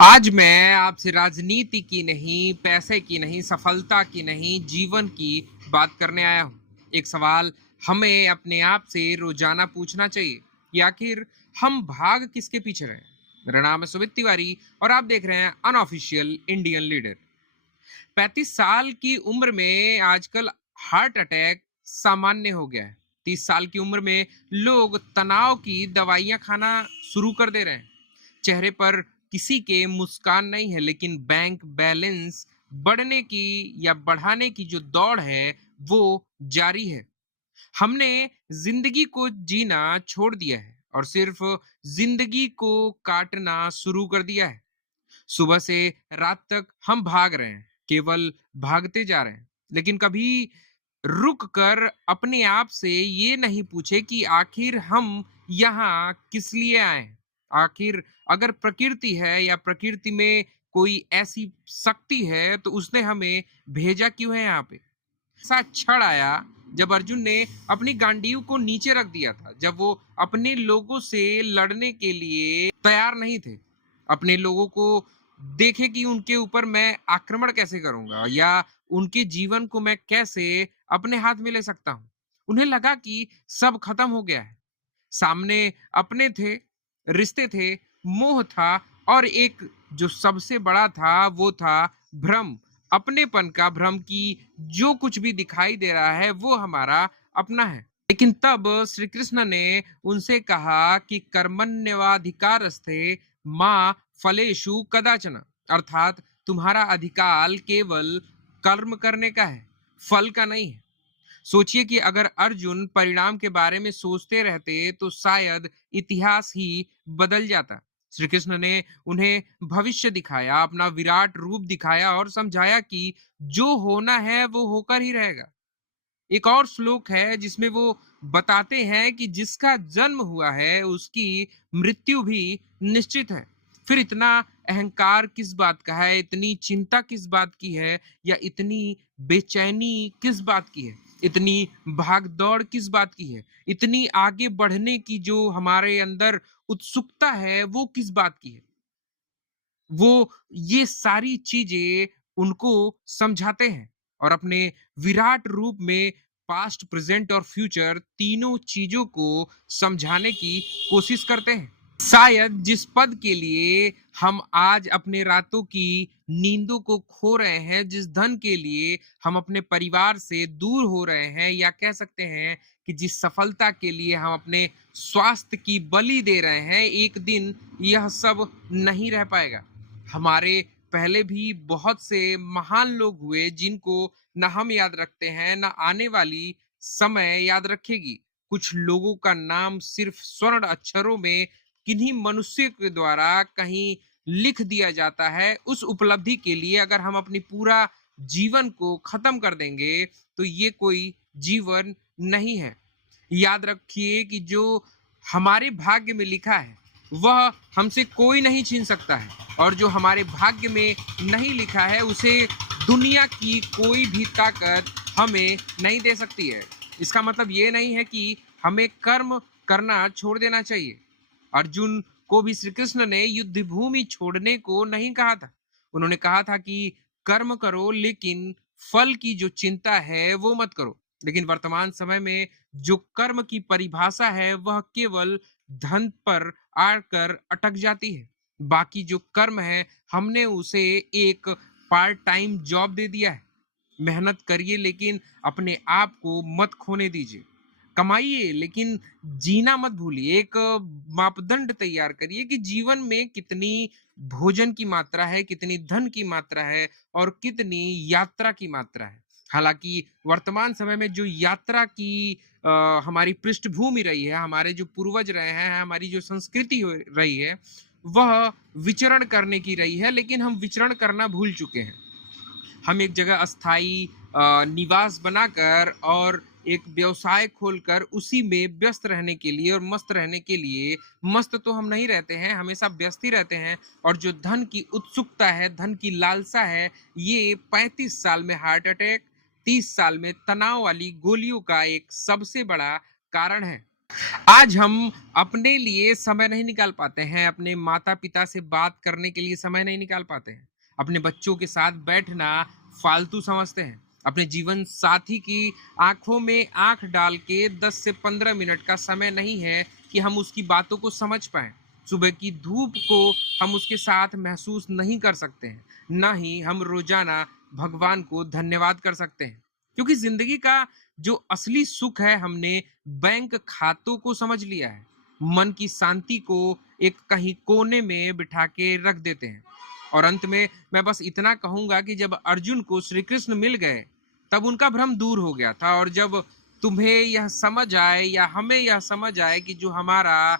आज मैं आपसे राजनीति की नहीं, पैसे की नहीं, सफलता की नहीं, जीवन की बात करने आया हूँ। एक सवाल हमें अपने आप से रोजाना पूछना चाहिए कि आखिर हम भाग किसके पीछे रहे हैं। मेरा नाम है सुमित तिवारी और आप देख रहे हैं अनऑफिशियल इंडियन लीडर। 35 साल की उम्र में आजकल हार्ट अटैक सामान्य हो गया है। 30 साल की उम्र में लोग तनाव की दवाइयां खाना शुरू कर दे रहे हैं। चेहरे पर किसी के मुस्कान नहीं है, लेकिन बैंक बैलेंस बढ़ने की या बढ़ाने की जो दौड़ है वो जारी है। हमने जिंदगी को जीना छोड़ दिया है और सिर्फ जिंदगी को काटना शुरू कर दिया है। सुबह से रात तक हम भाग रहे हैं, केवल भागते जा रहे हैं, लेकिन कभी रुक कर अपने आप से ये नहीं पूछे कि आखिर हम यहाँ किस लिए आए हैं। आखिर अगर प्रकृति है या प्रकृति में कोई ऐसी शक्ति है तो उसने हमें भेजा क्यों है यहाँ पे। ऐसा क्षण आया जब अर्जुन ने अपनी गांडीव को नीचे रख दिया था, जब वो अपने लोगों से लड़ने के लिए तैयार नहीं थे। अपने लोगों को देखे कि उनके ऊपर मैं आक्रमण कैसे करूंगा या उनके जीवन को मैं कैसे अपने हाथ में ले सकता हूं। उन्हें लगा कि सब खत्म हो गया है। सामने अपने थे, रिश्ते थे, मोह था और एक जो सबसे बड़ा था वो था भ्रम। अपनेपन का भ्रम कि जो कुछ भी दिखाई दे रहा है वो हमारा अपना है। लेकिन तब श्री कृष्ण ने उनसे कहा कि कर्मण्यवाधिकारस्ते माँ फलेषु कदाचन, अर्थात तुम्हारा अधिकार केवल कर्म करने का है, फल का नहीं है। सोचिए कि अगर अर्जुन परिणाम के बारे में सोचते रहते तो शायद इतिहास ही बदल जाता। श्री कृष्ण ने उन्हें भविष्य दिखाया, अपना विराट रूप दिखाया और समझाया कि जो होना है वो होकर ही रहेगा। एक और श्लोक है जिसमें वो बताते हैं कि जिसका जन्म हुआ है उसकी मृत्यु भी निश्चित है। फिर इतना अहंकार किस बात का है, इतनी चिंता किस बात की है, या इतनी बेचैनी किस बात की है, इतनी भाग दौड़ किस बात की है, इतनी आगे बढ़ने की जो हमारे अंदर उत्सुकता है वो किस बात की है। वो ये सारी चीजें उनको समझाते हैं और अपने विराट रूप में पास्ट, प्रेजेंट और फ्यूचर तीनों चीजों को समझाने की कोशिश करते हैं। शायद जिस पद के लिए हम आज अपने रातों की नींदों को खो रहे हैं, जिस धन के लिए हम अपने परिवार से दूर हो रहे हैं, या कह सकते हैं कि जिस सफलता के लिए हम अपने स्वास्थ्य की बलि दे रहे हैं, एक दिन यह सब नहीं रह पाएगा। हमारे पहले भी बहुत से महान लोग हुए जिनको ना हम याद रखते हैं, ना आने वाली समय याद रखेगी। कुछ लोगों का नाम सिर्फ स्वर्ण अक्षरों में किन्हीं मनुष्य के द्वारा कहीं लिख दिया जाता है। उस उपलब्धि के लिए अगर हम अपनी पूरा जीवन को खत्म कर देंगे तो ये कोई जीवन नहीं है। याद रखिए कि जो हमारे भाग्य में लिखा है वह हमसे कोई नहीं छीन सकता है, और जो हमारे भाग्य में नहीं लिखा है उसे दुनिया की कोई भी ताकत हमें नहीं दे सकती है। इसका मतलब ये नहीं है कि हमें कर्म करना छोड़ देना चाहिए। अर्जुन को भी श्री कृष्ण ने युद्ध भूमि छोड़ने को नहीं कहा था। उन्होंने कहा था कि कर्म करो, लेकिन फल की जो चिंता है वो मत करो। लेकिन वर्तमान समय में जो कर्म की परिभाषा है वह केवल धन पर आकर अटक जाती है। बाकी जो कर्म है हमने उसे एक पार्ट टाइम जॉब दे दिया है। मेहनत करिए लेकिन अपने आप को मत खोने दीजिए। कमाइए लेकिन जीना मत भूलिए। एक मापदंड तैयार करिए कि जीवन में कितनी भोजन की मात्रा है, कितनी धन की मात्रा है और कितनी यात्रा की मात्रा है। हालांकि वर्तमान समय में जो यात्रा की हमारी पृष्ठभूमि रही है, हमारे जो पूर्वज रहे हैं, हमारी जो संस्कृति रही है, वह विचरण करने की रही है, लेकिन हम विचरण करना भूल चुके हैं। हम एक जगह अस्थाई निवास बनाकर और एक व्यवसाय खोलकर उसी में व्यस्त रहने के लिए और मस्त रहने के लिए, मस्त तो हम नहीं रहते हैं, हमेशा व्यस्त ही रहते हैं। और जो धन की उत्सुकता है, धन की लालसा है, ये 35 साल में हार्ट अटैक, 30 साल में तनाव वाली गोलियों का एक सबसे बड़ा कारण है। आज हम अपने लिए समय नहीं निकाल पाते हैं, अपने माता-पिता से बात करने के लिए समय नहीं निकाल पाते हैं, अपने बच्चों के साथ बैठना फालतू समझते हैं, अपने जीवन साथी की आँखों में आँख डाल के 10 से 15 मिनट का समय नहीं है कि हम उसकी बातों को समझ पाएँ। सुबह की धूप को हम उसके साथ महसूस नहीं कर सकते हैं, ना ही हम रोज़ाना भगवान को धन्यवाद कर सकते हैं। क्योंकि ज़िंदगी का जो असली सुख है हमने बैंक खातों को समझ लिया है। मन की शांति को एक कहीं कोने में बिठा के रख देते हैं। और अंत में मैं बस इतना कहूँगा कि जब अर्जुन को श्री कृष्ण मिल गए, तब उनका भ्रम दूर हो गया था। और जब तुम्हें यह समझ आए या हमें यह समझ आए कि जो हमारा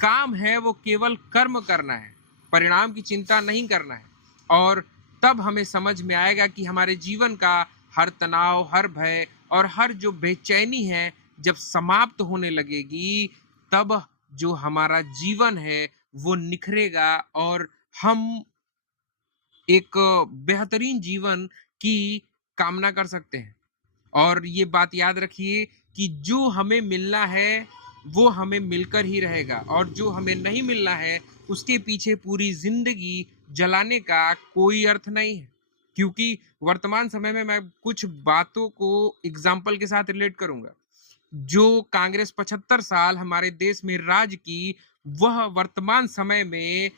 काम है वो केवल कर्म करना है, परिणाम की चिंता नहीं करना है, और तब हमें समझ में आएगा कि हमारे जीवन का हर तनाव, हर भय और हर जो बेचैनी है जब समाप्त होने लगेगी, तब जो हमारा जीवन है वो निखरेगा और हम एक बेहतरीन जीवन की कामना कर सकते हैं। और ये बात याद रखिए कि जो हमें मिलना है वो हमें मिलकर ही रहेगा, और जो हमें नहीं मिलना है उसके पीछे पूरी जिंदगी जलाने का कोई अर्थ नहीं है। क्योंकि वर्तमान समय में मैं कुछ बातों को एग्जाम्पल के साथ रिलेट करूंगा। जो कांग्रेस 75 साल हमारे देश में राज की, वह वर्तमान समय में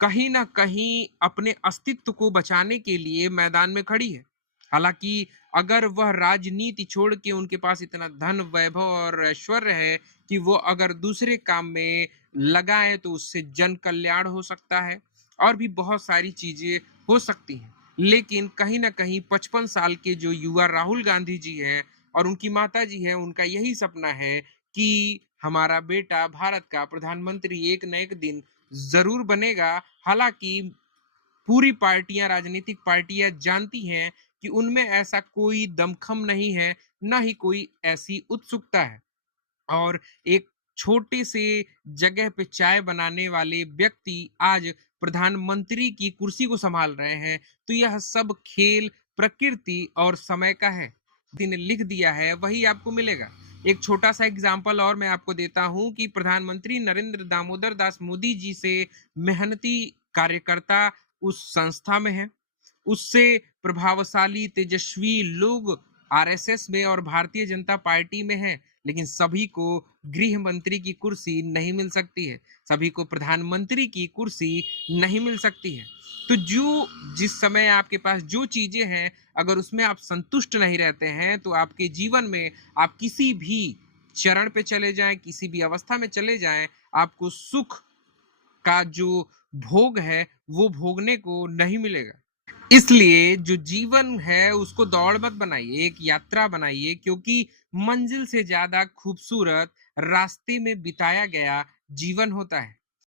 कहीं ना कहीं अपने अस्तित्व को बचाने के लिए मैदान में खड़ी है। हालांकि अगर वह राजनीति छोड़ के उनके पास इतना धन, वैभव और ऐश्वर्य है कि वो अगर दूसरे काम में लगाए तो उससे जन कल्याण हो सकता है और भी बहुत सारी चीजें हो सकती हैं। लेकिन कहीं ना कहीं 55 साल के जो युवा राहुल गांधी जी हैं और उनकी माता जी हैं, उनका यही सपना है कि हमारा बेटा भारत का प्रधानमंत्री एक न एक दिन जरूर बनेगा। हालांकि पूरी पार्टियां, राजनीतिक पार्टियां जानती हैं कि उनमें ऐसा कोई दमखम नहीं है, ना ही कोई ऐसी उत्सुकता है। और एक छोटे से जगह पे चाय बनाने वाले व्यक्ति आज प्रधानमंत्री की कुर्सी को संभाल रहे हैं। तो यह सब खेल प्रकृति और समय का है। ने लिख दिया है वही आपको मिलेगा। एक छोटा सा एग्जाम्पल और मैं आपको देता हूं कि प्रधानमंत्री नरेंद्र दामोदर दास मोदी जी से मेहनती कार्यकर्ता उस संस्था में है, उससे प्रभावशाली तेजस्वी लोग आरएसएस में और भारतीय जनता पार्टी में हैं, लेकिन सभी को गृह मंत्री की कुर्सी नहीं मिल सकती है, सभी को प्रधानमंत्री की कुर्सी नहीं मिल सकती है। तो जो जिस समय आपके पास जो चीजें हैं, अगर उसमें आप संतुष्ट नहीं रहते हैं तो आपके जीवन में आप किसी भी चरण पे चले जाएं, किसी भी अवस्था में चले जाएं, आपको सुख का जो भोग है वो भोगने को नहीं मिलेगा। इसलिए जो जीवन है उसको दौड़ मत बनाइए, एक यात्रा बनाइए, क्योंकि मंजिल से ज्यादा खूबसूरत रास्ते में बिताया गया जीवन होता है।